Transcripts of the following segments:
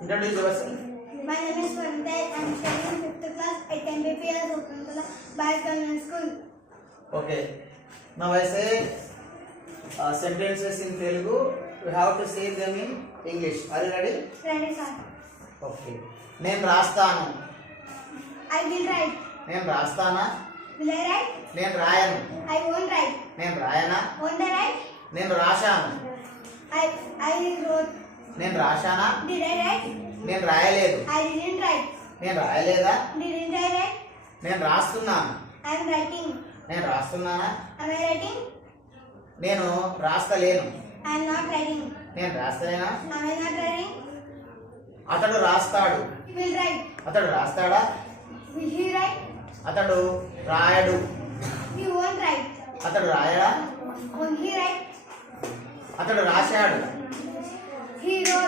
Introduce yourself. My name is Varunta. I am studying fifth class at MBPS Okantola Biogovernance School. Okay. Now I say uh, sentences in Telugu. You have to say them in English. Are you ready? Ready, sir? Okay నేను రాస్తాను I will write. నేను రాస్తానా Will I write? నేను రాయను I won't write. నేను రాయనా Won't I write? నేను రాశాను I I wrote. నేను రాశానా? నేను రాయలేదు. నేను రాయలేదా? నేను రాస్తున్నాను. నేను రాస్తున్నానా? నేను రాస్తలేను. నేను రాస్తలేనా? అతడు రాస్తాడు. అతడు రాస్తాడా? అతడు రాయడు. అతడు రాయడా? అతడు రాశాడు. హీరో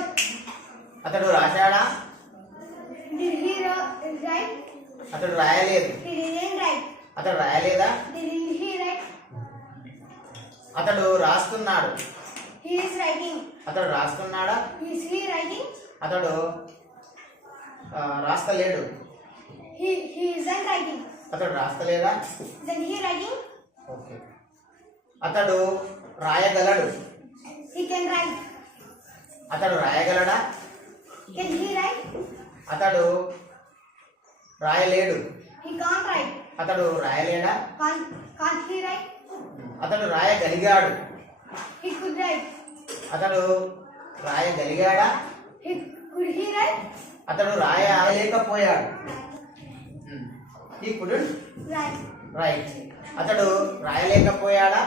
అతడు రాశాడా? హీరో అతడు రాయలేదు. రైట్ అతడు రాయలేదా? రైట్ అతడు రాస్తున్నాడు. హీస్ రైటింగ్ అతడు రాస్తున్నాడా? హీస్ హీ అతడు రాస్తలేడు. He he is and writing అతడు రాస్తలేదా? He writing okay. అతడు రాయగలడు. హీ కెన్ అతడు రాయగలడా? అతడు రాయలేడు. అతడు రాయలేడా? అతడు రాయగలిగాడు. అతడు రాయగలిగాడా? అతడు రాయలేకపోయాడు. ఈ కుడు రైట్ అతడు రాయలేకపోయాడా?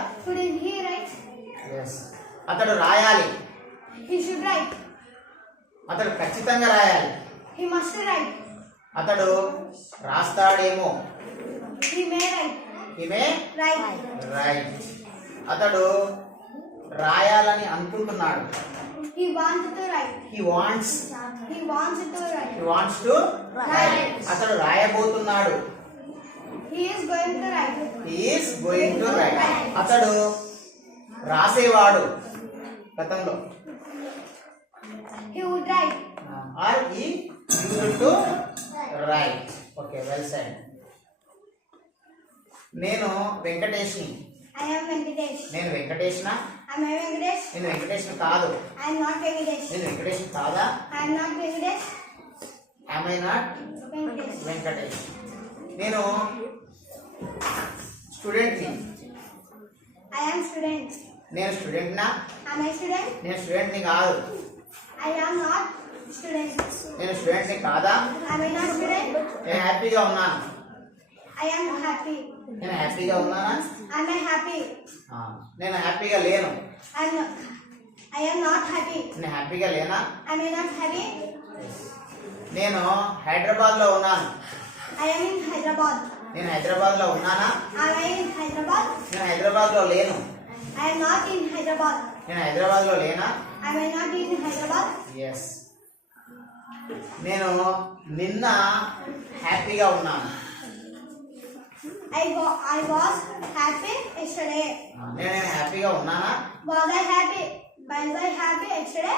అతడు రాయాలి. హీ షుడ్ రైట్ అతడు ఖచ్చితంగా రాయాలి. హీ మస్ట్ రైట్ అతడు రాస్తాడేమో. He may write he may write write అతడు రాయాలని అనుకుంటున్నాడు. He wants to write he wants he wants to write he wants to write అతడు రాయబోతున్నాడు. He is going to write he is going to write అతడు రాసేవాడు. గతంలో. నేను వెంకటేష్ని. I am Venkatesh నేను వెంకటేష్ వెంకటేష్న? ఐ యామ్ వెంకటేష్ నేను వెంకటేష్ కాదు. ఐ యామ్ నాట్ వెంకటేష్ నేను వెంకటేష్ కాదా? I am not Venkatesh am I not Venkatesh Venkatesh. నేను స్టూడెంట్ని ఐ యామ్ స్టూడెంట్ నేను స్టూడెంట్ నా ఐ యామ్ స్టూడెంట్ నేను స్టూడెంట్ని కాదు. ఐ యామ్ నాట్ స్టూడెంట్ నేను స్టూడెంట్ని కాదా ఐ యామ్ నేను హ్యాపీగా ఉన్నాను. ఐ యామ్ హ్యాపీ నేను హ్యాపీగా ఉన్నానా? ఐ యామ్ హ్యాపీ నేను హ్యాపీగా లేను. ఐ ఐ యామ్ నేను హ్యాపీగా లేనా? ఐ యామ్ నాట్ నేను హైదరాబాద్లో ఉన్నాను ఐ హైదరాబాద్ నేను హైదరాబాద్లో ఉన్నానా ఐ హైదరాబాద్ నేను హైదరాబాద్లో లేను ఐ యామ్ నాట్ హైదరాబాద్ నేను హైదరాబాద్లో లేనా I am not Hyderabad yes. నేను నిన్న హ్యాపీగా ఉన్నాను. I was happy yesterday. ఆ, నేను హ్యాపీగా ఉన్నానా Was I happy? Was I happy yesterday?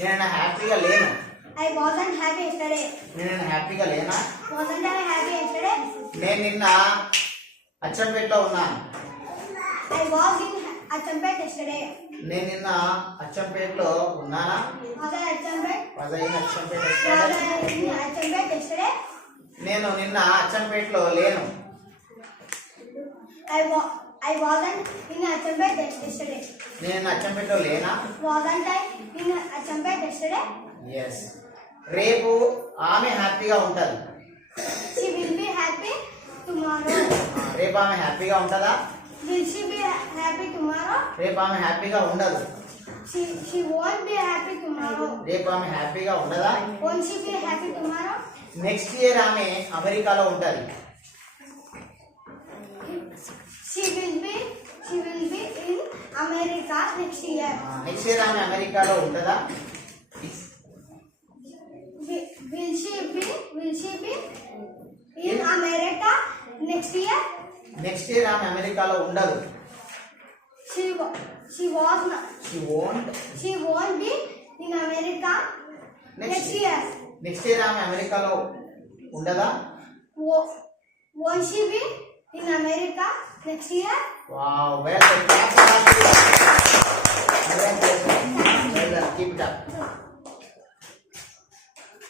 నేను హ్యాపీగా లేను I wasn't happy yesterday. నేను హ్యాపీగా లేనా Wasn't I happy yesterday? నేను నిన్న అచ్చంపేటలో ఉన్నాను I was in Achampet yesterday. నేను నిన్న అచ్చంపేటలో ఉన్నానా I Achampet? వజైన అచ్చంపేట yesterday? నేను నిన్న అచ్చంపేటలో లేను I wa- I wasn't in Achampet yesterday. నేను నిన్న అచ్చంపేటలో లేనా Wasn't I in Achampet yesterday? Yes రేపు ఆమె హ్యాపీగా ఉంటుంది She will be happy tomorrow. ఆ, రేపు ఆమె హ్యాపీగా ఉంటుందా Will she be ha- happy tomorrow? రేపు ఆమె హ్యాపీగా ఉండదు She she won't be happy tomorrow. రేపు ఆమె హ్యాపీగా ఉండదా Won't she be happy tomorrow? Next year ఆమె అమెరికాలో ఉంటుంది She will be she will be in America next year. Next year ఆమె అమెరికాలో ఉంటుందా Will, will she be will she be in America next year? Next year ఆమె అమెరికాలో ఉండదు She wa- she was not she won't she won't be in America Next year. Next year ఆమె అమెరికాలో ఉండదా Wo- Won't she be in America Next year? Wow, well done. Well done. Well done. Keep it up.